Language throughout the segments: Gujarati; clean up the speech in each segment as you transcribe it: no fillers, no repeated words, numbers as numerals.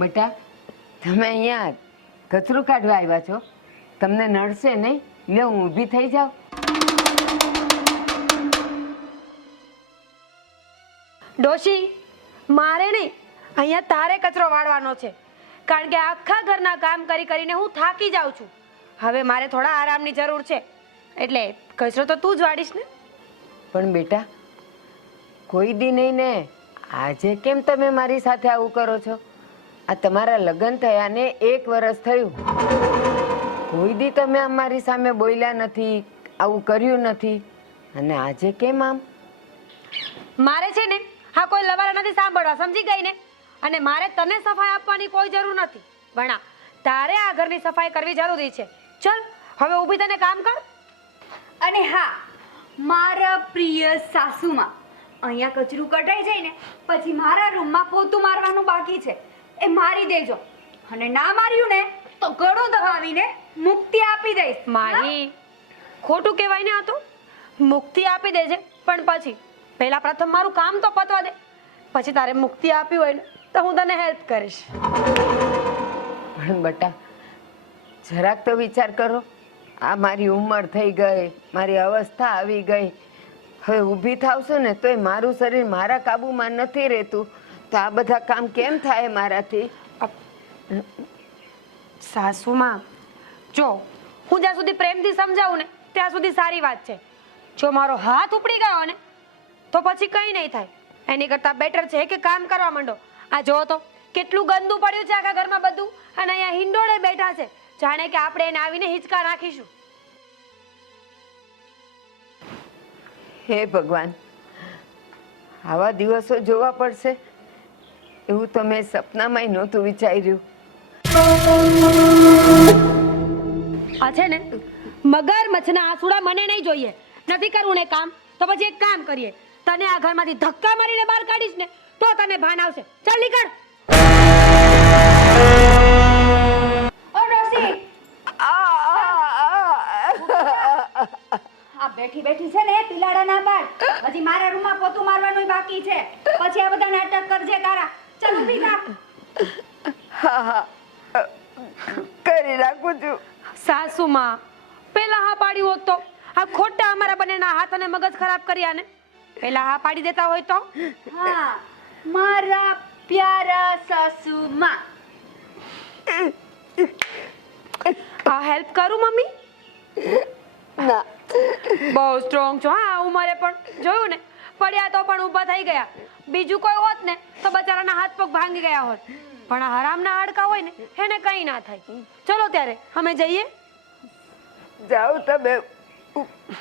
બેટા, તમે અહીંયા કચરું કાઢવા આવ્યા છો? તમને નડશે નહીં? લે હું ઊભી થઈ જાઉં. ડોશી, મારે નહીં, અહીંયા તારે કચરો વાળવાનો છે, કારણ કે આખા ઘરના કામ કરી કરીને હું થાકી જાઉં છું. હવે મારે થોડા આરામની જરૂર છે, એટલે કચરો તો તું જ વાળીશ ને. પણ બેટા, કોઈ દી નહીં ને, આજે કેમ તમે મારી સાથે આવું કરો છો? આ તમારા લગ્ન થયા ને 1 વર્ષ થયું, કોઈ દી તમે અમારી સામે બોલ્યા નથી, આવું કર્યું નથી, અને આજે કેમ આમ? મારે છે ને હા કોઈ લવારા નથી સાંભળવા, સમજી ગઈ ને? અને મારે તને સફાઈ આપવાની કોઈ જરૂર નથી. ભણા, તારે આ ઘરની સફાઈ કરવી જરૂરી છે. ચલ હવે ઊભી થઈને કામ કર. અને હા, મારા પ્રિય સાસુમાં, અહીંયા કચરું કટાઈ જાય ને પછી મારા રૂમમાં પોતું મારવાનું બાકી છે, એ મારી દેજો. અને ના માર્યું ને તો ગળું દબાવીને મુક્તિ આપી દઈશ. માહી, ખોટું કહેવાય ને આ તો. મુક્તિ આપી દેજે, પણ પછી પહેલા પ્રથમ મારું કામ તો પતવા દે, પછી તારે મુક્તિ આપી હોય ને તો હું તને હેલ્પ કરીશ. પણ બેટા, જરાક તો વિચાર કરો. આ મારી ઉંમર થઈ ગઈ, મારી અવસ્થા આવી ગઈ, હવે ઊભી થાવશો ને તોય મારું શરીર મારા કાબુમાં નથી રહેતું, તો આ બધા કામ કેમ થાય મારાથી? સાસુમાં, જો હું જ્યાં સુધી પ્રેમથી સમજાવું ને ત્યાં સુધી સારી વાત છે. જો મારો હાથ ઉપડી ગયો ને તો પછી કંઈ નહીં થાય. એની કરતાં બેટર છે કે કામ કરવા માંડો. આ જો તો કેટલું ગંદુ પડ્યું છે આખા ઘરમાં બધું, અને અહીંયા હિંડોળે બેઠા છે, જાણે કે આપણે એને આવીને હિંચકા નાખીશું. હે ભગવાન, આવા દિવસો જોવા પડશે એવું તો મેં સપનામાંય નહોતું વિચાર્યું. આ છે ને મગરમચ્છના આંસુડા મને નહીં જોઈએ. નથી કરવું ને કામ તો પછી એક કામ કરીએ, તને આ ઘરમાંથી ધક્કા મારીને બહાર કાઢીશ ને તો તને ભાન આવશે. ચાલ નીકળ. ઓ ડોસી, આ બેઠી બેઠી છે ને પિલાડા ના પાડ. હજી મારા રૂમમાં પોતું મારવાનું બાકી છે, પછી આ બધા નાટક કરજે તારા. ચાલ ઊભી થા. હા હા, કરી નાખું છું. સાસુમાં, પેલા હા પાડી હોત તો આ ખોટા અમારા બંનેના હાથ અને મગજ ખરાબ કર્યા ને. પેલા હા પાડી દેતા હોય તો. હા, મારા પ્યારા સાસુમાં. આ હેલ્પ કરું મમ્મી? ના, બહુ સ્ટ્રોંગ છો હા. ઉંમરે પણ જોયું ને, પડ્યા તો પણ ઊભા થઈ ગયા. બીજું કોઈ હોત ને તો બચારાના હાથ પગ ભાંગી ગયા હોત, પણ આ હરામના હાડકા હોય ને એને કંઈ ના થાય. ચલો ત્યારે અમે જઈએ. જાઓ તમે,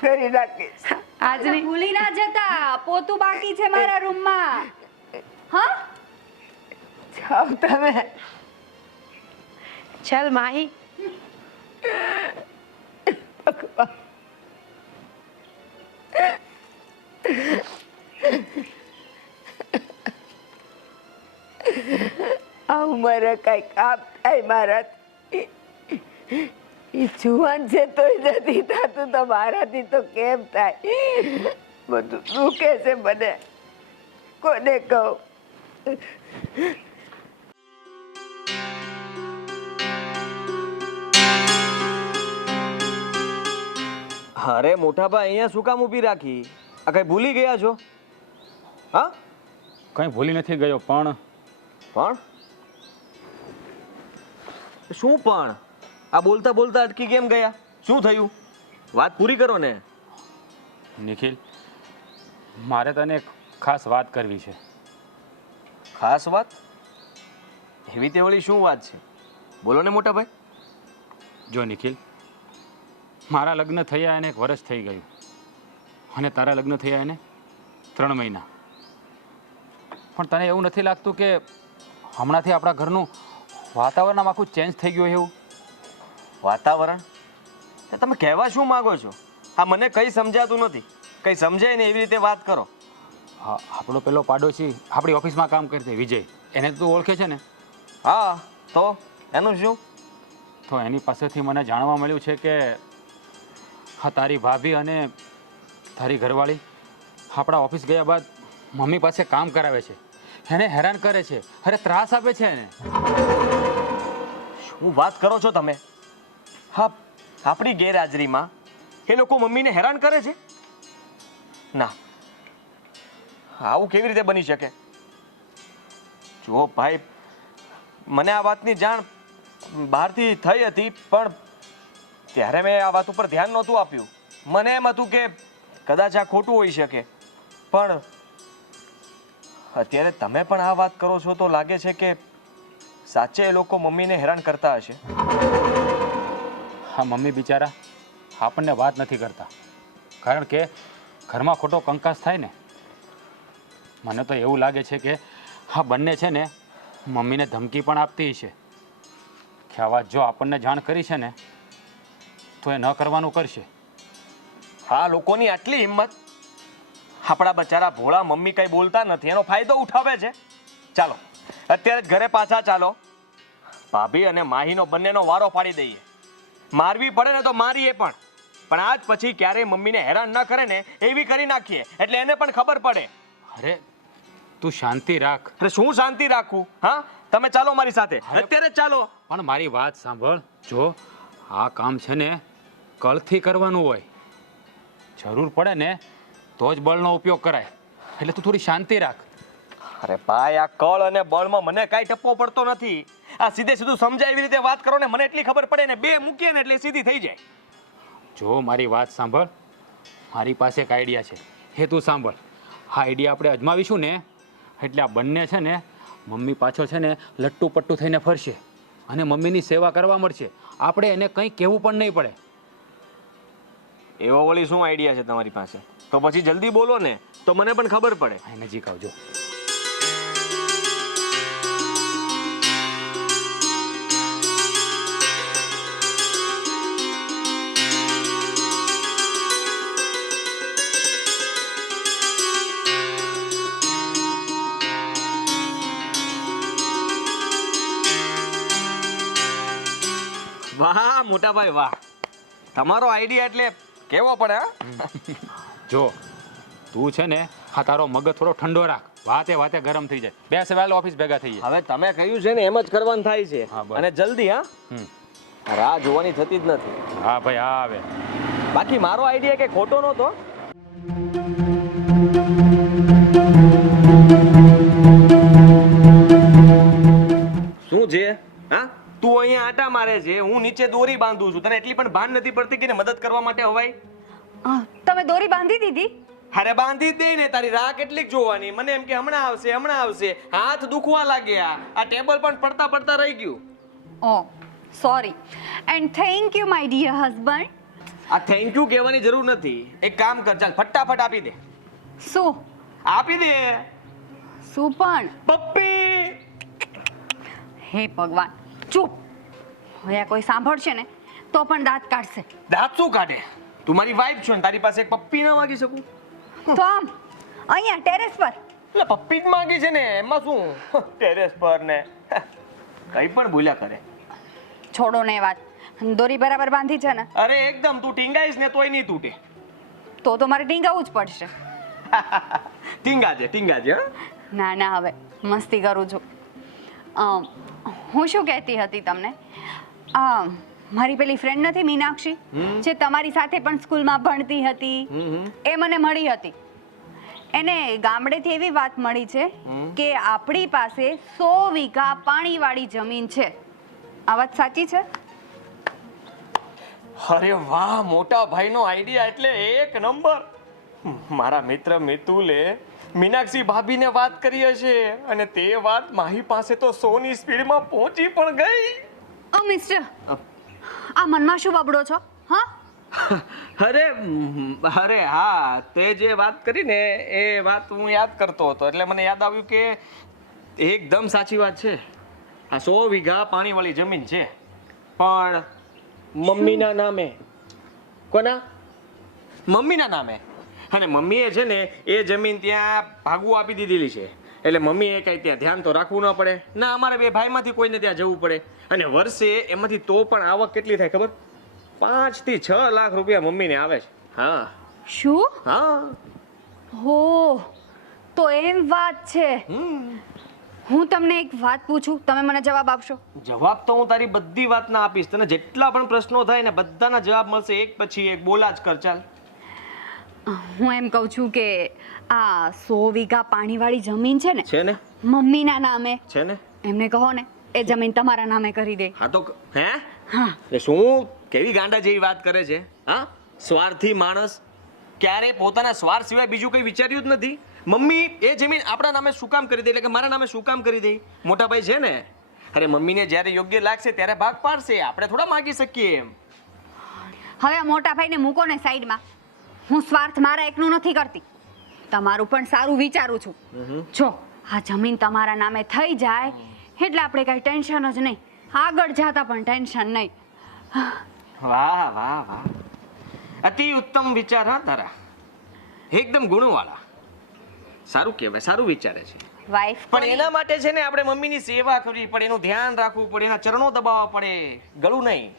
કરી નાખીશ. આજની ભૂલી ના જતા, પોતું બાકી છે મારા રૂમમાં. હા, જાઓ તમે. ચલ માહી. આ ઉંમરે કઈ કામ થાય મારાથી? એ જુવાન છે તોય નથી થતું, તો મારાથી તો કેમ થાય? બધું દુખે છે મને, કોને કહું? અરે મોટાભાઈ, અહીંયા શું કામ ઊભી રાખી? આ કઈ ભૂલી ગયા છો? હા, કંઈ ભૂલી નથી ગયો, પણ શું પણ? આ બોલતા બોલતા અટકી કેમ ગયા? શું થયું? વાત પૂરી કરો ને. નિખિલ, મારે તને એક ખાસ વાત કરવી છે. ખાસ વાત? એવી તે વળી શું વાત છે? બોલો ને મોટાભાઈ. જો નિખિલ, મારા લગ્ન થયા એને 1 વર્ષ થઈ ગયું, અને તારા લગ્ન થયા એને 3 મહિના. પણ તને એવું નથી લાગતું કે હમણાંથી આપણા ઘરનું વાતાવરણ આખું ચેન્જ થઈ ગયું એવું? વાતાવરણ? તમે કહેવા શું માગો છો? હા, મને કંઈ સમજાતું નથી. કંઈ સમજાય ને એવી રીતે વાત કરો. હા, આપણો પેલો પાડોશી આપણી ઓફિસમાં કામ કરશે વિજય, એને તું ઓળખે છે ને? હા, તો એનું શું? તો એની પાસેથી મને જાણવા મળ્યું છે કે હા, તારી ભાભી અને તારી ઘરવાળી આપણા ઓફિસ ગયા બાદ મમ્મી પાસે કામ કરાવે છે, એને હેરાન કરે છે, અરે ત્રાસ આપે છે એને. શું વાત કરો છો તમે? હા, આપણી ગેરહાજરીમાં એ લોકો મમ્મીને હેરાન કરે છે? ના, આવું કેવી રીતે બની શકે? જો ભાઈ, મને આ વાતની જાણ બહારથી થઈ હતી, પણ ત્યારે મેં આ વાત ઉપર ધ્યાન નહોતું આપ્યું. મને એમ હતું કે કદાચ આ ખોટું હોઈ શકે, પણ અત્યારે તમે પણ આ વાત કરો છો તો લાગે છે કે સાચે એ લોકો મમ્મીને હેરાન કરતા હશે. હા, મમ્મી બિચારા આપણને વાત નથી કરતા, કારણ કે ઘરમાં ખોટો કંકાસ થાય ને. મને તો એવું લાગે છે કે આ બંને છે ને મમ્મીને ધમકી પણ આપતી છે કે આ વાત જો આપણને જાણ કરી છે ને તો એ ન કરવાનું કરશે. હા, લોકોની આટલી હિંમત! આપણા બચારા ભોળા મમ્મી કઈ બોલતા નથી, એનો ફાયદો ઉઠાવે છે. ચાલો અત્યારે જ ઘરે પાછા ચાલો, ભાભી અને માહીનો બંનેનો વારો પાડી દઈએ. મારવી પડે ને તો મારીએ પણ આજ પછી ક્યારેય મમ્મીને હેરાન ન કરે ને એવી કરી નાખીએ, એટલે એને પણ ખબર પડે. અરે તું શાંતિ રાખ. એટલે શું શાંતિ રાખું? હા, તમે ચાલો મારી સાથે, અત્યારે જ ચાલો. પણ મારી વાત સાંભળ, જો આ કામ છે ને કળથી કરવાનું હોય, જરૂર પડે ને તો જ બળનો ઉપયોગ કરાય, એટલે તું થોડી શાંતિ રાખ. અરે ભાઈ, આ કળ અને બળમાં મને કાંઈ ટપ્પો પડતો નથી. આ સીધે સીધું સમજાય એવી રીતે વાત કરો ને, મને એટલી ખબર પડે ને, બે મૂકીએ ને એટલે સીધી થઈ જાય. જો મારી વાત સાંભળ, મારી પાસે એક આઈડિયા છે, એ તું સાંભળ. આ આઈડિયા આપણે અજમાવીશું ને એટલે આ બંને છે ને મમ્મી પાછળ છે ને લટ્ટુ પટ્ટુ થઈને ફરશે અને મમ્મીની સેવા કરવા મળશે. આપણે એને કંઈ કહેવું પણ નહીં પડે. એવો વળી શું આઈડિયા છે તમારી પાસે? તો પછી જલ્દી બોલો ને, તો મને પણ ખબર પડે. આ નજીક આવજો. વાહ મોટા ભાઈ વાહ, તમારો આઈડિયા એટલે કેવો પડે? જો તું છે ને આ તારો મગજ થોડો ઠંડો રાખ, વાતે વાતે ગરમ થઈ જાય. બે સવાલ ઓફિસ ભેગા થઈ જાય. હવે તમે કહ્યું છે ને એમ જ કરવાનું થાય છે. હા, બસ. અને જલ્દી. હા, હમ. રાહ જોવાની થતી જ નથી. હા ભાઈ, આ આવે. બાકી મારો આઈડિયા કે ખોટો નહોતો. શું છે? હા, તું અહીંયા આટા મારે છે, હું નીચે દોરી બાંધું છું, તને એટલી પણ ભાન નથી પડતી કે એને મદદ કરવા માટે હવાય? તમે દોરી બાંધી દીધી? અરે બાંધી જ દે ને, તારી રાહ કેટલીક જોવાની? મને એમ કે હમણાં આવશે હમણાં આવશે, હાથ દુખવા લાગ્યા, આ ટેબલ પણ પડતા પડતા રહી ગયું. ઓ sorry and thank you my dear husband. આ થેન્ક યુ કહેવાની જરૂર નથી. એક કામ કર, ચાલ ફટાફટ આપી દે. શું આપી દે શું પણ? પપ્પી. હે ભગવાન, ચૂપ! હવે કોઈ સાંભળશે ને તો પણ દાંત કાઢશે. દાંત શું કાઢે? તું મારી વાઈફ છો ને તારી પાસે એક પપ્પી ના માંગી શકું? તો આમ અહીંયા ટેરેસ પર એટલે પપ્પી જ માંગી છે ને, એમાં શું? ટેરેસ પર ને કઈ પણ બોલ્યા કરે. છોડો ને એ વાત. દોરી બરાબર બાંધી છે ને? અરે એકદમ, તું ટીંગાઈશ ને તોય નહીં તૂટે. તો મારે ટીંગાવું જ પડશે. ટીંગાજે. ના ના, હવે મસ્તી કરું છું. હું શું કહેતી હતી તમને, મારી પેલી ફ્રેન્ડ નથી મીનાક્ષી, જે તમારી સાથે પણ સ્કૂલમાં ભણતી હતી, એ મને મળી હતી. એને ગામડેથી એવી વાત મળી છે કે આપણી પાસે 100 વીઘા પાણીવાળી જમીન છે. આ વાત સાચી છે? અરે વાહ, મોટા ભાઈનો આઈડિયા એટલે એક નંબર. મારા મિત્ર મિતુલે મીનાક્ષી ભાભીને વાત કરી હશે અને તે વાત માહી પાસે તો 100 ની સ્પીડમાં પહોંચી પણ ગઈ. ઓ મિસ્ટર, આ મનમાં શું બબડો છો? હા, અરે હા, તે જે વાત કરી ને એ વાત હું યાદ કરતો હતો, એટલે મને યાદ આવ્યું કે એકદમ સાચી વાત છે. આ 100 વીઘા પાણીવાળી જમીન છે, પણ મમ્મીના નામે. કોના? મમ્મીના નામે. અને મમ્મીએ છે ને એ જમીન ત્યાં ભાગવું આપી દીધેલી છે, એટલે મમ્મીએ કઈ ત્યાં ધ્યાન તો રાખવું ન પડે ના. અમારે બે ભાઈમાંથી કોઈને ત્યાં જવું પડે, અને વર્ષે એમાંથી તો પણ આવક કેટલી થાય ખબર? 5 થી 6 લાખ રૂપિયા મમ્મીને આવે છે. હા. શું? હા. હો, તો એમ વાત છે. હું તમને એક વાત પૂછું, તમે મને જવાબ આપશો? જવાબ તો હું તારી બધી વાતના આપીશ. તને જેટલા પણ પ્રશ્નો થાય ને બધાના જવાબ મળશે એક પછી એક. બોલા જ કર ચાલ. હું એમ કહું છું કે આ 100 વીઘા પાણીવાળી જમીન છે ને, છે ને મમ્મીના નામે, છે ને એમને કહો ને એ જમીન તમારા નામે કરી દે. હા તો હે હા. એ શું કેવી ગાંડા જેવી વાત કરે છે? હા, સ્વાર્થી માણસ ક્યારે પોતાના સ્વાર્થ સિવાય બીજું કંઈ વિચાર્યું જ નથી. મમ્મી એ જમીન આપણા નામે શું કામ કરી દે, એટલે કે મારા નામે શું કામ કરી દે? મોટા ભાઈ છે ને, અરે મમ્મીને જ્યારે યોગ્ય લાગશે ત્યારે ભાગ પાડશે, આપણે થોડા માગી શકીએ એમ. હવે આ મોટા ભાઈને મૂકો ને સાઈડમાં. હું સ્વાર્થ મારા એકનું નથી કરતી, તમારું પણ સારું વિચારું છું. જો આ જમીન તમારા નામે થઈ જાય એટલે આપણે કાંઈ ટેન્શન જ નહીં, આગળ જતા પણ ટેન્શન નહીં. વાહ વાહ વાહ, અતિ ઉત્તમ વિચાર હા તારા, એકદમ ગુણવાળા. સારું કહેવાય, સારું વિચારે છે. વાઈફ પણ એના માટે છે ને આપણે મમ્મીની સેવા કરવી પડે, એનું ધ્યાન રાખવું પડે, એના ચરણો દબાવવા પડે, ગળું નહીં.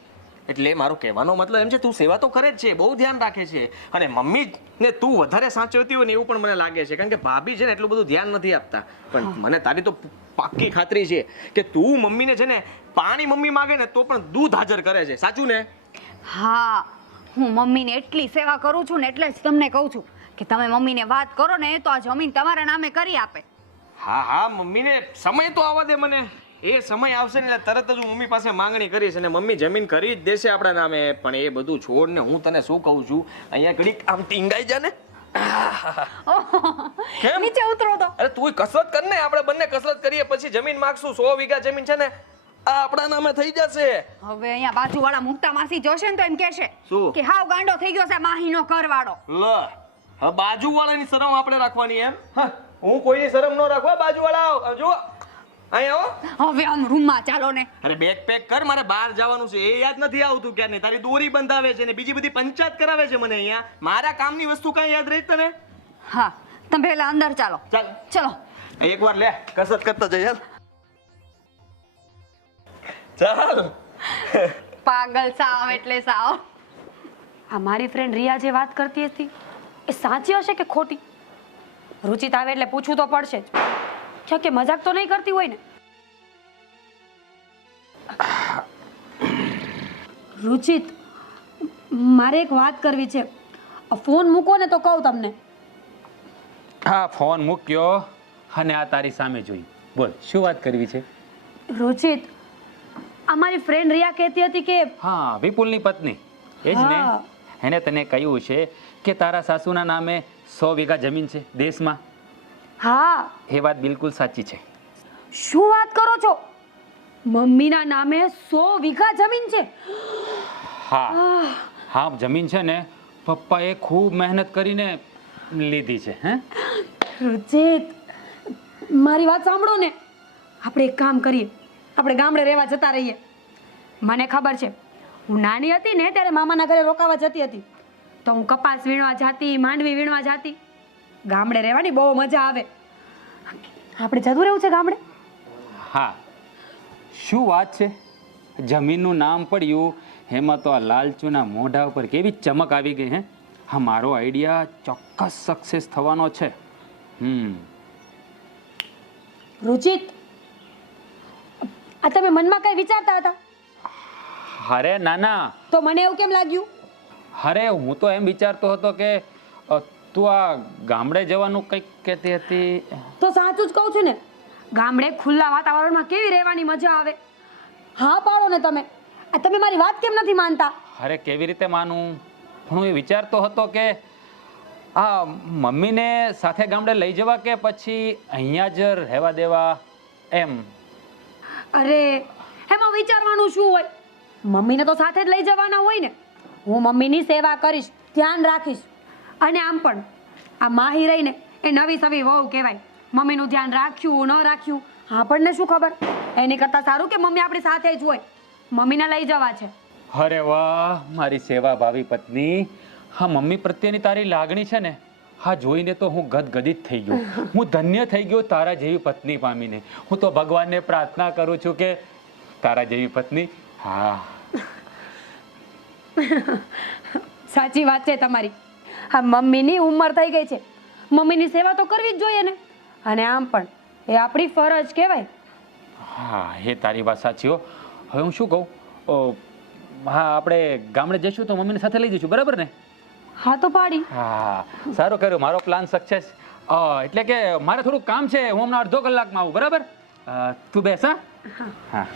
એટલે મારો કહેવાનો મતલબ એમ છે, તું સેવા તો કરે જ છે, બહુ ધ્યાન રાખે છે, અને મમ્મીને તું વધારે સાચવતી હોય ને એવું પણ મને લાગે છે, કારણ કે ભાભી છે ને એટલું બધું ધ્યાન નથી આપતા. પણ મને તારી તો પાક્કી ખાતરી છે કે તું મમ્મીને છે ને પાણી મમ્મી માગે ને તો પણ દૂધ હાજર કરે છે. સાચું ને? હા, હું મમ્મીને એટલી સેવા કરું છું ને એટલે જ તમને કહું છું કે તમે મમ્મીને વાત કરો ને તો આ જમીન તમારા નામે કરી આપે. હા હા, મમ્મીને સમય તો આવવા દે મને. એ સમય આવશે ને એટલે તરત જ હું મમ્મી પાસે માંગણી કરીશ અને મમ્મી જમીન કરી જ દેશે આપણા નામે. પણ એ બધું છોડ ને હું તને શું કહું છું, અહીંયા ઘડીક આમ ટીંગાઈ જા ને. કેમ? નીચે ઉતરો તો. અરે તું કસરત કર ને, આપણે બંને કસરત કરીએ પછી જમીન માંગશું. 100 વીઘા જમીન છે ને આ આપણા નામે થઈ જશે. હવે અહીંયા બાજુવાળા મુક્તા માસી જોશે ને તો એમ કહેશે શું? કે હાવ ગાંડો થઈ ગયો છે માહીનો ઘરવાળો. લ હવે બાજુવાળાની શરમ આપણે રાખવાની એમ? હા, હું કોઈની શરમ ન રાખવા. બાજુવાળા જો અહીંયા આવો. હવે આમ રૂમમાં ચાલો ને. અરે બેગ પેક કર, મારે બહાર જવાનું છે. એ યાદ નથી આવતું ક્યારે. તારી દોરી બંધાવે છે ને બીજી બધી પંચાયત કરાવે છે મને અહીંયા. મારા કામની વસ્તુ કાંઈ યાદ રહી તને? હા, તમે પહેલા અંદર ચાલો. ચાલ ચલો. એકવાર લે, કસરત કરતા જઈ હાલ. ચાલ. પાગલ સાવ એટલે સાવ. આ મારી ફ્રેન્ડ રિયા જે વાત કરતી હતી એ સાચી હશે કે ખોટી? રુચિત આવે એટલે પૂછવું તો પડશે જ. છે કે મજાક તો નહીં કરતી હોય ને? રુચિત, મારે એક વાત કરવી છે. ફોન મૂકો ને તો કહું તમને. હા, ફોન મૂક્યો અને આ તારી સામે જોઈ. બોલ, શું વાત કરવી છે? રુચિત, અમારી ફ્રેન્ડ રિયા કહેતી હતી કે હા, વિપુલની પત્ની એ જ ને. હા. એને તને કહ્યું છે કે તારા સાસુના નામે 100 વીઘા જમીન છે દેશમાં. હા. એ વાત બિલકુલ સાચી છે. શું વાત કરો છો? મમ્મીના નામે 100 વીઘા જમીન છે? હા હા, જમીન છે ને પપ્પાએ ખૂબ મહેનત કરીને લીધી છે. હે રુચિત, મારી વાત સાંભળો ને. આપણે એક કામ કરીએ, આપણે ગામડે રહેવા જતા રહીએ. મને ખબર છે, હું નાની હતી ને ત્યારે મામાના ઘરે રોકાવા જતી હતી તો હું કપાસ વીણવા જાતી, માંડવી વીણવા જાતી. ગામડે રહેવાની બહુ મજા આવે. આપણે જતું રહેવું છે ગામડે? હા, શું વાત છે. જમીનનું નામ પડ્યું એમાં તો આ લાલચુના મોઢા ઉપર કેવી ચમક આવી ગઈ. હે હા, મારો આઈડિયા ચોક્કસ સક્સેસ થવાનો છે. રુચિત, આ તમે મનમાં કઈ વિચારતા હતા? અરે નાના, તો મને એવું કેમ લાગ્યું? અરે હું તો એમ વિચારતો હતો કે તું આ ગામડે જવાનું કંઈક કહેતી હતી. તો સાચું જ કહું છું ને. ગામડે ખુલ્લા વાતાવરણમાં કેવી રહેવાની મજા આવે. હા પાડો ને તમે. આ તમે મારી વાત કેમ નથી માનતા? અરે કેવી રીતે માનું? પણ હું એ વિચારતો હતો કે આ મમ્મીને સાથે ગામડે લઈ જવા કે પછી અહીંયા જ રહેવા દેવા એમ. અરે એમાં વિચારવાનું શું હોય? મમ્મીને તો સાથે જ લઈ જવાના હોય ને. હું મમ્મીની સેવા કરીશ, ધ્યાન રાખીશ. અને આમ પણ આ માહી રહીને એ નવી સવી વહુ કહેવાય. મમ્મીનું ધ્યાન રાખ્યું ન રાખ્યું આપણને શું ખબર? એની કરતાં સારું કે મમ્મી આપણી સાથે જ હોય. મમ્મીને લઈ જવા છે. અરે વાહ, મારી સેવા ભાવી પત્ની. હા, મમ્મી પ્રત્યેની તારી લાગણી છે ને, હા જોઈને તો હું ગદગદિત થઈ ગયો. હું ધન્ય થઈ ગયો તારા જેવી પત્ની પામીને. હું તો ભગવાનને પ્રાર્થના કરું છું કે તારા જેવી પત્ની. હા, સાચી વાત છે તમારી. હા, મમ્મીની ઉંમર થઈ ગઈ છે. મમ્મીની સેવા તો કરવી જ જોઈએ ને. અને આમ પણ એ આપણી ફરજ કહેવાય. હા એ તારી વાત સાચી હો. હવે હું શું કહું, હા આપણે ગામડે જઈશું તો મમ્મીને સાથે લઈ જઈશું, બરાબર ને? હા તો પાડી. હા સારું કર્યું, મારો પ્લાન સક્સેસ. એટલે કે મારે થોડુંક કામ છે, હું હમણાં અડધો કલાકમાં આવું, બરાબર? તું બેસ. હા હા.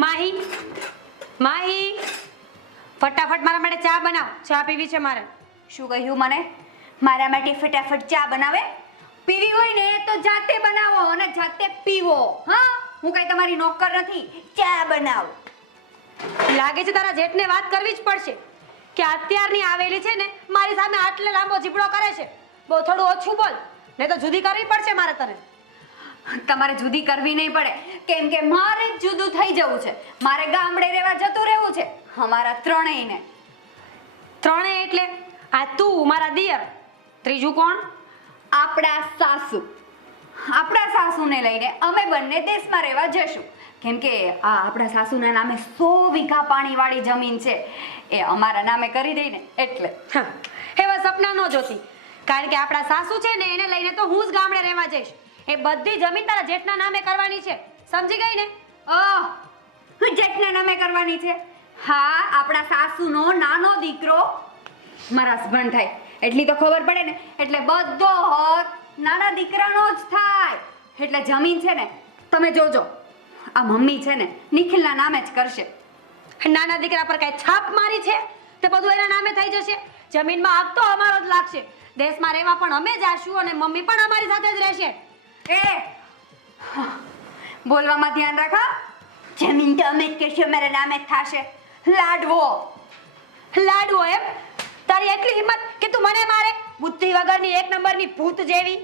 માહી, માહી, ફટાફટ મારા માટે ચા બનાવ. ચા પીવી છે મારે. શું કહ્યું મને? મારા માટે ફટાફટ ચા બનાવે? પીવી હોય ને તો જાતે બનાવો અને જાતે પીવો. હા, હું કઈ તમારી નોકર નથી. ચા બનાવ. લાગે છે તારા જેઠને વાત કરવી જ પડશે કે અત્યારની આવેલી છે ને મારી સામે આટલે લાંબો જીબડો કરે છે. બહુ થોડું ઓછું બોલ, નહીં તો જુદી કરવી પડશે મારે તને. તમારે જુદી કરવી નહીં પડે, કેમ કે મારે જ જુદું થઈ જવું છે. મારે ગામડે રહેવા જતું રહેવું છે. અમારા ત્રણેયને. ત્રણેય એટલે આ તું, મારા દિયર, ત્રીજું કોણ? આપણા સાસુ. આપણા સાસુને લઈને અમે બંને દેશમાં રહેવા જશું. કેમ કે આ આપણા સાસુના નામે 100 વીઘા પાણીવાળી જમીન છે, એ અમારા નામે કરી દઈને એટલે. હા, એવા સપના ન જોતી. કારણ કે આપણા સાસુ છે ને એને લઈને તો હું જ ગામડે રહેવા જઈશ. એ બધી જમીન તારા જેઠના નામે કરવાની છે, સમજી ગઈ ને? જેઠના નામે કરવાની છે? હા, આપણા સાસુનો નાનો દીકરો મારા હસબન્ડ થાય એટલી તો ખબર પડે ને. એટલે બધો હક નાના દીકરાનો જ થાય. એટલે જમીન છે ને તમે જોજો, આ મમ્મી છે ને નિખિલના નામે જ કરશે. નાના દીકરા પર કઈ છાપ મારી છે તે બધું એના નામે થઈ જશે. જમીનમાં હક તો અમારો જ લાગશે. દેશમાં રહેવા પણ અમે જ આશું અને મમ્મી પણ અમારી સાથે જ રહેશે. બોલવામાં ધ્યાન રાખો. જમીન તો અમે જ કહેશું, અમારા નામે જ થશે. લાડવો. લાડવો એમ? તારી એટલી હિંમત કે તું મને મારે? બુદ્ધિ વગરની એક નંબરની ભૂત જેવી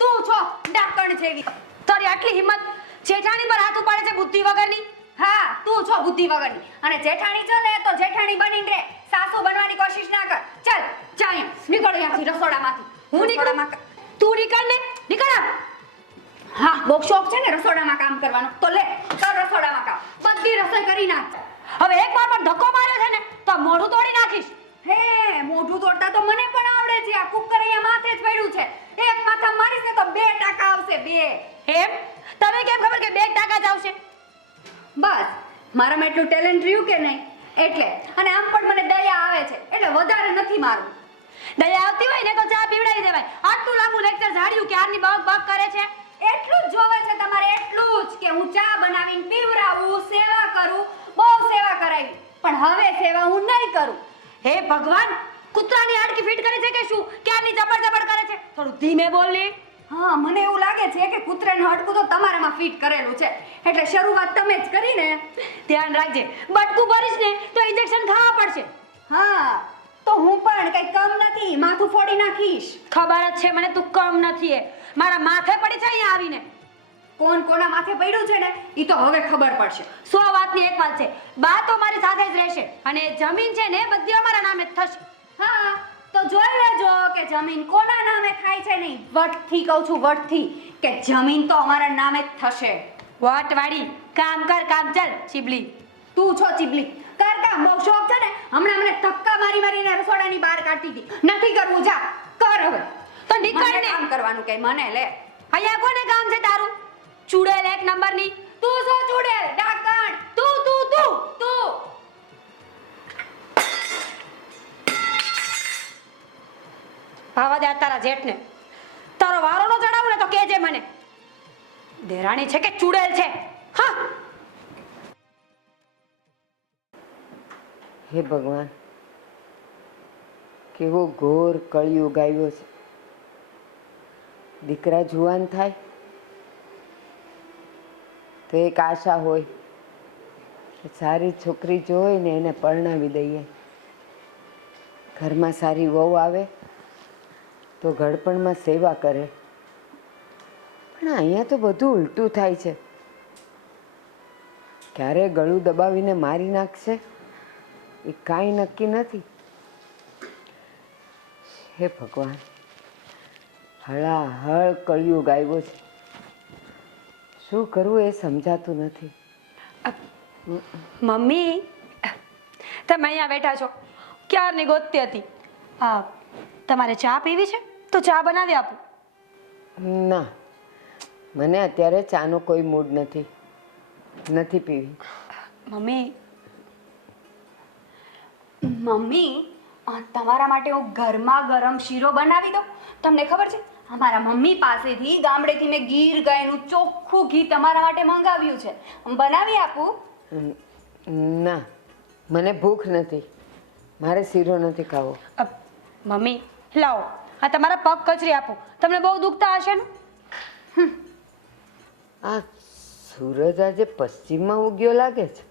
તું છો, ડાકણ જેવી. તારી આટલી હિંમત જેઠાણી પર હાથ ઉપાડે છે, બુદ્ધિ વગરની? હા, તું છો બુદ્ધિ વગરની. અને જેઠાણી છો ને તો જેઠાણી બનીને રે, સાસુ બનવાની કોશિશ ના કર. ચાલ જા અહીંયા, નીકળ અહીંયાથી રસોડામાંથી. હું નીકળું? તું નીકળ ને, નીકળ. હા, બહુ શોખ છે ને રસોડામાં કામ કરવાનો, તો લે કર રસોડામાં કામ. બધી રસોઈ કરી નાખ. હવે એક વાર પણ ધક્કો માર્યો છે ને તો મોઢું તોડી નાખીશ. હે, મોઢું તોડતા તો મને પણ આવડે છે. આ કુકર અહીંયા માથે જ પડ્યું છે. એક માથા મારીશ ને તો 2 ટાકા આવશે. 2. એમ? તને કેમ ખબર કે 2 ટાકા જ આવશે? બસ, મારામાં એટલું ટેલેન્ટ રહ્યું કે નહીં એટલે. અને આમ પણ મને દયા આવે છે એટલે વધારે નથી મારવું. દયા આવતી હોય ને તો ચા પીવડાવી દેવાય. આટલું લાંબુ લેક્ચર ઝાડ્યું કે આરની બગ બગ કરે છે. એટલું જ જોવે છે તમારે, એટલું જ કે હું ચા બનાવીને પીવડાવું, સેવા કરું. બહુ સેવા કરાવી, પણ હવે સેવા હું નહીં કરું. હે ભગવાન, કૂતરાની હાડકી ફિટ કરે છે કે શું? ક્યારની જબર જબર કરે છે? થોડું ધીમે બોલ ને. હા, મને એવું લાગે છે કે કૂતરાનું હાડકું તો તમારામાં ફિટ કરેલું છે, એટલે શરૂઆત તમે જ કરીને. ધ્યાન રાખજે, બટકું ભરીશ ને તો ઇન્જેક્શન ખાવા પડશે. હા, તો હું પણ કઈ કમ નથી, માથું ફોડી નાખીશ. ખબર જ છે મને તું કમ નથી. એ મારા માથે પડી છે અહીંયા આવીને. કોણ કોના માથે પડ્યું છે ને એ તો હવે ખબર પડશે. 100 વાતની એક વાત છે, બા તો મારી સાથે જ રહેશે અને જમીન છે ને બધી અમારા નામે જ થશે. હા, તો જોઈ લેજો કે જમીન કોના નામે થાય છે. નહીં, વટથી કહું છું, વટથી, કે જમીન તો અમારા નામે જ થશે. વટવાડી, કામ કર, કામ ચાલ. ચીબલી તું છો ચીબલી. કર કામ, બહુ શોખ છે ને. હમણાં મને ધક્કા મારી મારીને રસોડાની બહાર કાઢી હતી. નથી કરવું, જા કર હવે. તો નીકળ ને. કામ કરવાનું કે મને લે. અહીંયા કોને કામ છે તારું? ચૂડેલ એક નંબરની. તું શું ચૂડેલ? ડાકણ. તું. આવા દે તારા જેઠને. તારો વારો નો ચડાવું ને તો કહેજે મને. દેરાણી છે કે ચૂડેલ છે? હા. હે ભગવાન, કેવો ઘોર કળિયુગ આવ્યો છે. દીકરા જુવાન થાય તો એક આશા હોય કે સારી છોકરી જોઈ ને એને પરણાવી દઈએ, ઘરમાં સારી વહુ આવે તો ઘડપણમાં સેવા કરે. પણ અહીંયા તો બધું ઉલટું થાય છે. ક્યારે ગળું દબાવીને મારી નાખશે એ કાંઈ નક્કી નથી. હે ભગવાન, હળાહળ કળિયુગ આવ્યો છે. શું કરવું એ સમજાતું નથી. મમ્મી, તમે અહીંયા બેઠા છો, ક્યારની ગોતતી હતી. તમારે ચા પીવી છે તો ચા બનાવી આપું. ના, મને અત્યારે ચાનો કોઈ મૂડ નથી પીવી. મમ્મી, મમ્મી, તમારા માટે હું ગરમા ગરમ શીરો બનાવી દઉં. તમને ખબર છે, અમારા મમ્મી પાસેથી ગામડેથી મેં ગીર ગાયનું ચોખ્ખું ઘી તમારા માટે મંગાવ્યું છે. બનાવી આપું? ના, મને ભૂખ નથી. મારે શીરો નથી ખાવો. મમ્મી લાવો, આ તમારા પગ કચરી આપો. તમને બહુ દુખતા હશે ને? આ સૂરજ આજે પશ્ચિમમાં ઉગ્યો લાગે છે.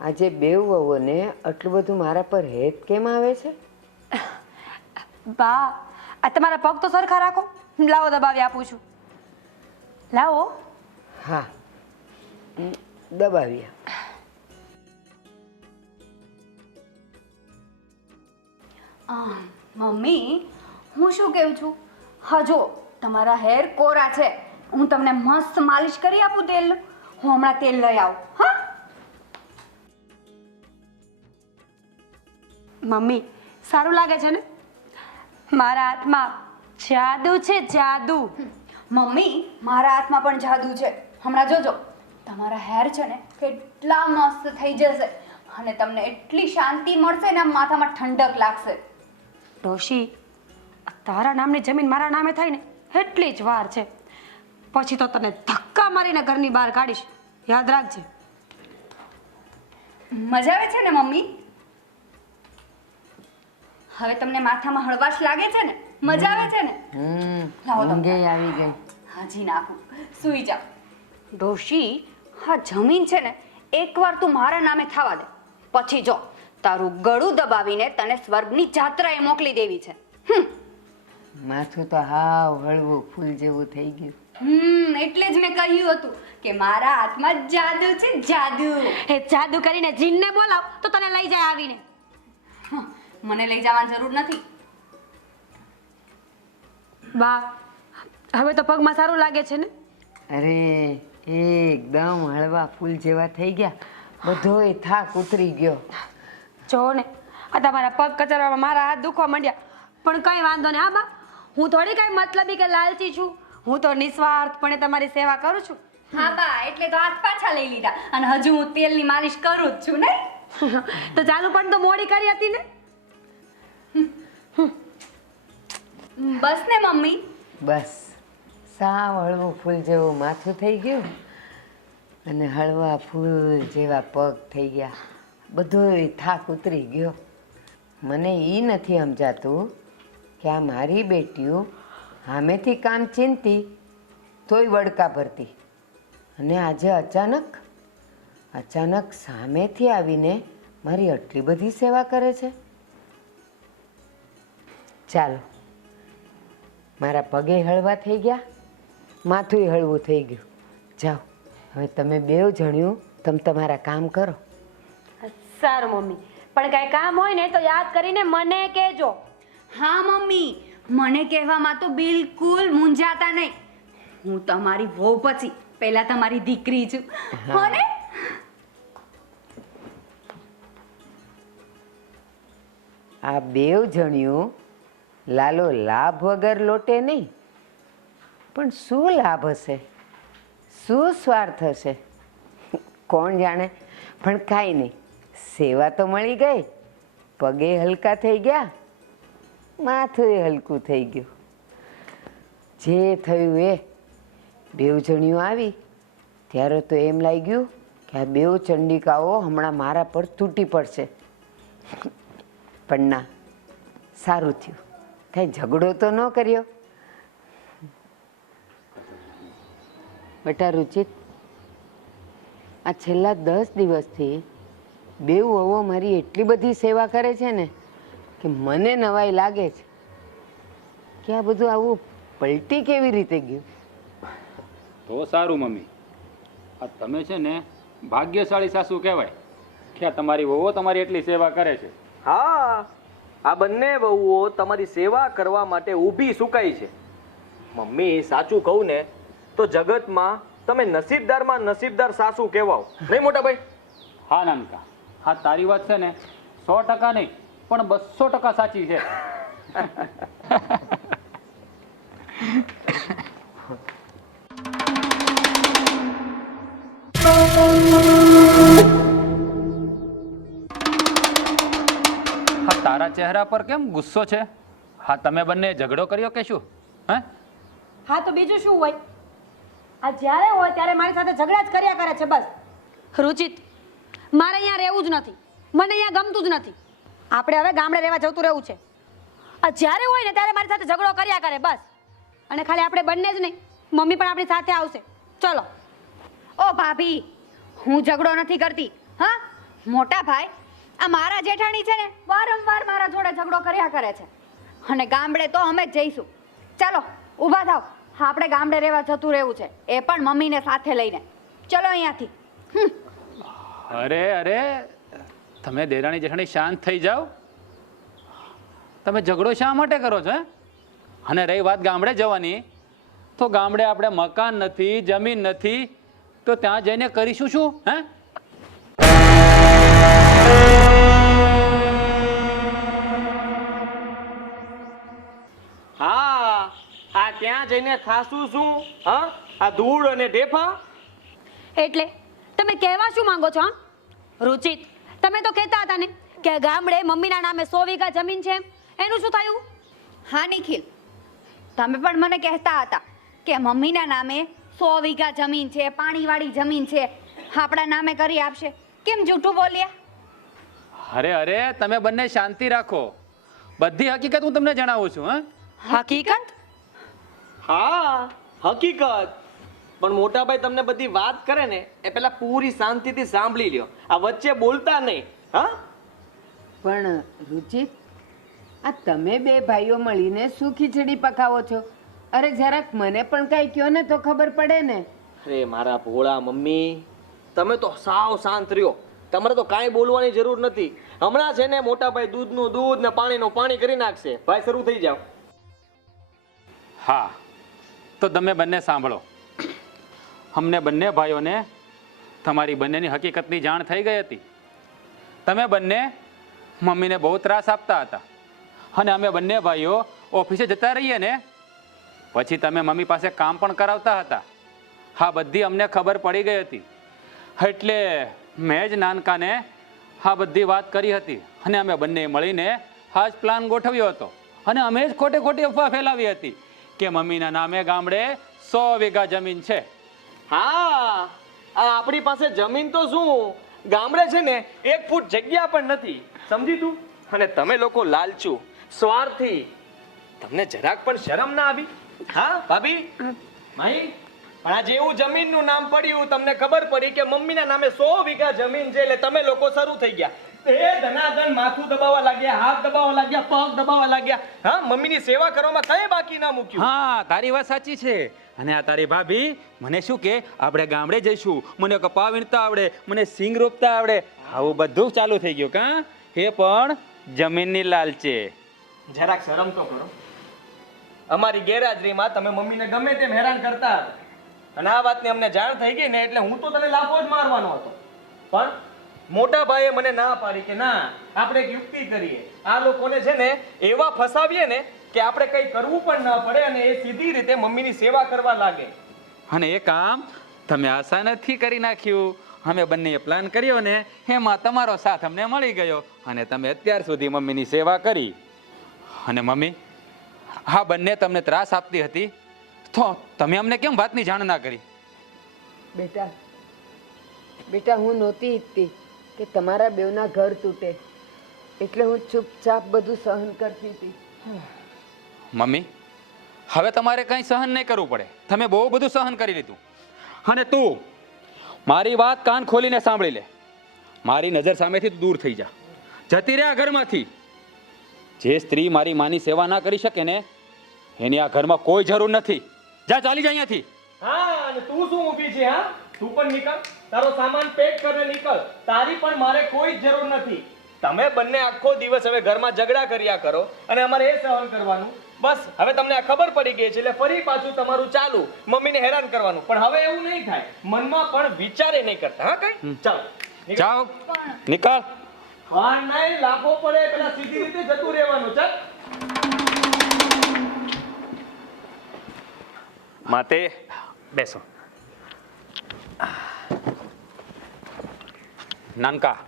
આજે બેવ વહુઓને આટલું બધું મારા પર હેત કેમ આવે છે? બા, આ તમારા પગ તો સરખા રાખો. લાવો, દબાવી આપું છું. લાવો. હા, દબાવ્યા. મમ્મી, હું શું કહું છું, હજો તમારા હેર કોરા છે. હું તમને મસ્ત માલિશ કરી આપું તેલ. હું હમણાં તેલ લઈ આવું. હા મમ્મી, સારું લાગે છે ને? મારા હાથમાં જાદુ છે, જાદુ. મમ્મી, મારા હાથમાં પણ જાદુ છે. હમણાં જોજો, તમારા હેર છે ને કેટલા મસ્ત થઈ જશે અને તમને એટલી શાંતિ મળશે ને, આમ માથામાં ઠંડક લાગશે. ડોશી, તારા નામની જમીન મારા નામે થાય ને એટલી જ વાર છે. પછી તો તને ધક્કા મારીને ઘરની બહાર કાઢીશ. યાદ રાખજે. મજા આવે છે ને મમ્મી? હવે તમને માથામાં હળવાશ લાગે છે ને? મજા આવે છે ને? લાવો તમે. ઊંઘે આવી ગઈ. હાજી નાખું, સૂઈ જાઓ. ડોશી, હા જમીન છે ને એકવાર તું મારા નામે થવા દે, પછી જો તારું ગળું દબાવીને તને સ્વર્ગની જાત્રાએ મોકલી દેવી છે. માથું તો હાવ હળવું ફૂલ જેવું થઈ ગયું. એટલે જ મેં કહ્યું હતું કે મારા હાથમાં જાદુ છે, જાદુ. એ જાદુ કરીને જીનને બોલાવ તો તને લઈ જાય આવીને. મને લઈ જવાની જરૂર નથી. બા, હવે તો પગમાં સારું લાગે છે ને? અરે એકદમ હળવા ફૂલ જેવા થઈ ગયા. બધોય થાક ઉતરી ગયો. જો ને, આ તમારા પગ કચરવામાં મારા હાથ દુખવા માંડ્યા. પણ કઈ વાંધો નહીં. હા બા, હું થોડી કઈ મતલબી કે લાલચી છું. હું તો નિસ્વાર્થપણે તમારી સેવા કરું છું. હા બા, એટલે તો હાથ પાછા લઈ લીધા અને હજુ હું તેલની માલિશ કરું જ છું ને. તો ચાલુ પણ તો મોડી કરી હતી ને. બસ ને મમ્મી. બસ, સાવ હળવું ફૂલ જેવું માથું થઈ ગયું અને હળવા ફૂલ જેવા પગ થઈ ગયા. બધોય થાક ઉતરી ગયો. મને એ નથી સમજાતું કે આ મારી બેટીઓ સામેથી કામ ચીનતી તોય વડકા ભરતી, અને આજે અચાનક સામેથી આવીને મારી આટલી બધી સેવા કરે છે. ચાલો, મારા પગે હળવા થઈ ગયા, માથુંય હળવું થઈ ગયું. જાઓ, હવે તમે બેવ જણ્યું તમારા કામ કરો. સારું મમ્મી, પણ કઈ કામ હોય ને તો યાદ કરીને મને કહેજો. હા મમ્મી, મને કહેવામાં તો બિલકુલ મૂંઝાતા નહીં. હું તમારી વહુ પછી પહેલા તમારી દીકરી છું. હો ને? આ બેવ જણ્યું લાલો લાભ વગર લોટે નહીં. પણ શું લાભ હશે, શું સ્વાર્થ હશે, કોણ જાણે. પણ કાંઈ નહીં, સેવા તો મળી ગઈ, પગે હલકા થઈ ગયા, માથું હલકું થઈ ગયું. જે થયું એ બેવ જણિયું આવી ત્યારે તો એમ લાગ્યું કે આ બેવ ચંડિકાઓ હમણાં મારા પર તૂટી પડશે. પણ ના, સારું થયું, કાંઈ ઝઘડો તો ન કર્યો. બેટા રુચિત, આ છેલ્લા 10 દિવસથી બેવ વહુઓ મારી એટલી બધી સેવા કરે છે ને કે મને નવાઈ લાગે છે કે આ બધું આવું પલટી કેવી રીતે ગયું. તો સારું મમ્મી, આ તમે છે ને ભાગ્યશાળી સાસુ કહેવાય કે આ તમારી વહુઓ તમારી એટલી સેવા કરે છે. હા, આ બંને વહુઓ તમારી સેવા કરવા માટે ઊભી સુકાઈ છે. મમ્મી, સાચું કહું ને તો જગતમાં તમે નસીબદારમાં નસીબદાર સાસુ કહેવાઓ, નહીં મોટા ભાઈ? હા નાનકા, હા તારી વાત છે ને 100% નહીં પણ 200% સાચી છે. હા, તારા ચહેરા પર કેમ ગુસ્સો છે? હા, તમે બંને ઝઘડો કર્યો કે શું? હે? હા તો બીજું શું હોય? આ જ્યારે હોય ત્યારે મારી સાથે ઝઘડા જ કર્યા કરે છે બસ. રુચિત, મારે અહીંયા રહેવું જ નથી, મને અહીંયા ગમતું જ નથી. આપણે હવે ગામડે રહેવા જતું રહેવું છે. આ જ્યારે હોય ને ત્યારે મારી સાથે ઝઘડો કર્યા કરે બસ. અને ખાલી આપણે બંને જ નહીં, મમ્મી પણ આપણી સાથે આવશે. ચલો. ઓ ભાભી, હું ઝઘડો નથી કરતી. હા, મોટા ભાઈ, આ મારા જેઠાણી છે ને વારંવાર મારા જોડે ઝઘડો કર્યા કરે છે. અને ગામડે તો અમે જ જઈશું. ચાલો ઊભા થાવ, હા, આપણે ગામડે રહેવા જતું રહેવું છે, એ પણ મમ્મીને સાથે લઈને. ચલો અહીંયાથી. અરે અરે, તમે દેરાણી જેઠાણી શાંત થઈ જાઓ. તમે ઝઘડો શા માટે કરો છો? અને રહી વાત ગામડે જવાની, તો ગામડે આપણે મકાન નથી, જમીન નથી, તો ત્યાં જઈને કરીશું શું? હે? હા, આ ત્યાં જઈને ખાશું શું? હા, આ ધૂળ અને ઢેફા. એટલે તમે કહેવા શું માંગો છો? હા, રુચિત, તમે તો કહેતા હતા ને કે ગામડે મમ્મીના નામે 100 વીઘા જમીન છે. એનું શું થયું? હા નિખિલ, તમે પણ મને કહેતા હતા કે મમ્મીના નામે 100 વીઘા જમીન છે, પાણીવાળી જમીન છે, આપણા નામે કરી આપશે. કેમ જૂઠું બોલ્યા? અરે અરે, તમે બંને શાંતિ રાખો. બધી હકીકત હું તમને જણાવું છું. હકીકત? હા, હકીકત. પણ મોટા ભાઈ તમને બધી વાત કરે ને એ પેલા પૂરી શાંતિથી સાંભળી લ્યો. આ વચ્ચે બોલતા નહીં. હા, પણ રુચિત, આ તમે બે ભાઈઓ મળીને શું ખીચડી પકાવો છો? અરે જરાક મને પણ કાંઈ કહો ને તો ખબર પડે ને. અરે મારા ભોળા મમ્મી, તમે તો સાવ શાંત રહ્યો. તમારે તો કાંઈ બોલવાની જરૂર નથી. હમણાં છે ને મોટા ભાઈ દૂધનું દૂધ ને પાણીનું પાણી કરી નાખશે. ભાઈ, શરૂ થઈ જાવ. હા, તો તમે બંને સાંભળો. અમને બંને ભાઈઓને તમારી બંનેની હકીકતની જાણ થઈ ગઈ હતી. તમે બંને મમ્મીને બહુ ત્રાસ આપતા હતા અને અમે બંને ભાઈઓ ઓફિસે જતા રહીએ ને પછી તમે મમ્મી પાસે કામ પણ કરાવતા હતા. હા, બધી અમને ખબર પડી ગઈ હતી. એટલે મેં જ નાનકાને હા બધી વાત કરી હતી અને અમે બંને મળીને આ જ પ્લાન ગોઠવ્યો હતો. અને અમે જ ખોટે ખોટી અફવા ફેલાવી હતી કે મમ્મીના નામે ગામડે 100 વીઘા જમીન છે. હા, આ આપણી પાસે જમીન તો શું, ગામડે છે ને 1 ફૂટ જગ્યા પણ નથી. સમજી તું? અને તમે લોકો લાલચુ, સ્વાર્થી. તમને જરાક પણ શરમ ના આવી? હા ભાભી, માઈ, પણ આ જેવું જમીનનું નામ પડ્યું, તમને ખબર પડી કે મમ્મીના નામે 100 વીઘા જમીન છે, એટલે તમે લોકો શરૂ થઈ ગયા. એ ધનાધન માથું દબાવવા લાગ્યા, હાથ દબાવવા લાગ્યા, પગ દબાવવા લાગ્યા. હા, મમ્મીની સેવા કરવામાં કઈ બાકી ના મૂક્યું. હા, તારી વાત સાચી છે. અને આ તારી ભાભી મને શું કે આપણે ગામડે જઈશું, મને કપા વીણતા આવડે, મને સિંગ રોપતા આવડે, આવું બધું ચાલુ થઈ ગયું. કા એ પણ જમીનની લાલચે. જરાક શરમ તો કરો. અમારી ગેરહાજરીમાં તમે મમ્મીને ગમે તેમ હેરાન કરતા હતા. અને આ વાતની અમને જાણ થઈ ગઈ ને એટલે હું તો તને લાફો જ મારવાનો હતો. પણ મોટા ભાઈએ મને ના પાડી કે ના, આપણે એક યુક્તિ કરીએ. આ લોકોને છે ને એવા ફસાવીએ ને કે આપણે કંઈ કરવું પણ ના પડે અને એ સીધી રીતે મમ્મીની સેવા કરવા લાગે. અને એ કામ તમે આસાનીથી કરી નાખ્યું. અમે બંને પ્લાન કર્યો ને એમાં તમારો સાથ અમને મળી ગયો અને તમે અત્યાર સુધી મમ્મીની સેવા કરી. અને મમ્મી, હા બંને તમને ત્રાસ આપતી હતી તો તમે અમને કેમ વાતની જાણ ના કરી? બેટા બેટા હું નહોતી ઈચ્છતી કે તમારા બેવના ઘર તૂટે, એટલે હું ચૂપચાપ બધું સહન કરતી હતી. મમ્મી, હવે તમારે કંઈ સહન નહીં કરવું પડે. તમે બહુ બધું સહન કરી લીધું. અને તું મારી વાત કાન ખોલીને સાંભળી લે. મારી નજર સામેથી દૂર થઈ જા, જતી રહે આ ઘરમાંથી. જે સ્ત્રી મારી માની સેવા ના કરી શકે ને એની આ ઘરમાં કોઈ જરૂર નથી. જા, ચાલી જા અહીંયાથી. હા, અને તું શું ઊભી છે? હા, તું પણ નીકળ, તારો સામાન પેક કરીને નીકળ. તારી પણ મારે કોઈ જ જરૂર નથી. તમે બંને આખો દિવસ હવે ઘરમાં ઝઘડા કર્યા કરો અને અમારે એ સહન કરવાનું. બસ હવે તમને આ ખબર પડી ગઈ છે એટલે ફરી પાછું તમારું ચાલુ, મમ્મીને હેરાન કરવાનું. પણ હવે એવું નહીં થાય, મનમાં પણ વિચારે નહીં કરતા. હા કઈ ચાલો જાઓ નીકળ. પણ નહીં, લાભો પડે પેલા સીધી રીતે જતું રહેવાનું. ચાલ માતે બેસો. નાનકા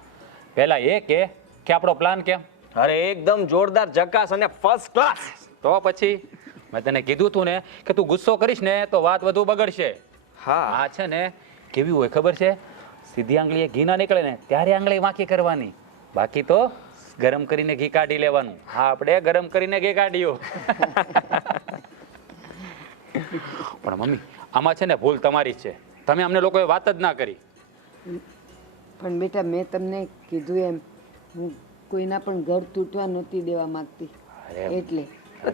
પહેલા એ કે આપણો પ્લાન કેમ? અરે એકદમ જોરદાર, જકાસ અને ફર્સ્ટ ક્લાસ. તો પછી મેં તને કીધું તું ને કે તું ગુસ્સો કરીશ ને તો વાત વધુ બગડશે. હા આ છે ને કેવી હોય ખબર છે? સીધી આંગળીએ ઘી ના નીકળે ને ત્યારે આંગળી વાંકી કરવાની, બાકી તો ગરમ કરીને ઘી કાઢી લેવાનું. હા આપણે ગરમ કરીને ઘી કાઢ્યું. પણ મમ્મી આમાં છે ને ભૂલ તમારી જ છે. તમે અમને લોકોએ વાત જ ના કરી. પણ બેટા મેં તમને કીધું એમ હું કોઈના પણ ઘર તૂટવા નહોતી દેવા માંગતી એટલે.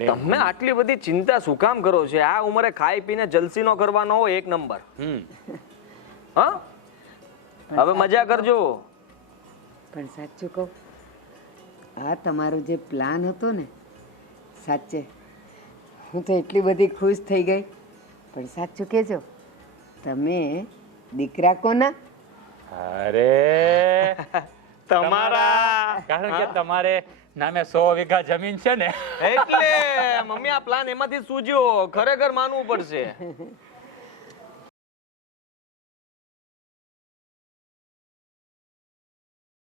તમે આટલી બધી ચિંતા શું કામ કરો છો? આ ઉંમરે ખાઈ પીને જલસી નો કરવાનો હોય એક નંબર. હા હવે મજા કરજો. પણ સાચું કહું, આ તમારો જે પ્લાન હતો ને, સાચે હું તો એટલી બધી ખુશ થઈ ગઈ. પણ સાચું કહેજો, તમે દીકરા કોના? અરે તમારા. કારણ કે તમારે નામે 100 વીઘા જમીન છે ને એટલે મમ્મી આ પ્લાન એમાંથી સૂજ્યો, ખરેખર માનવું પડશે.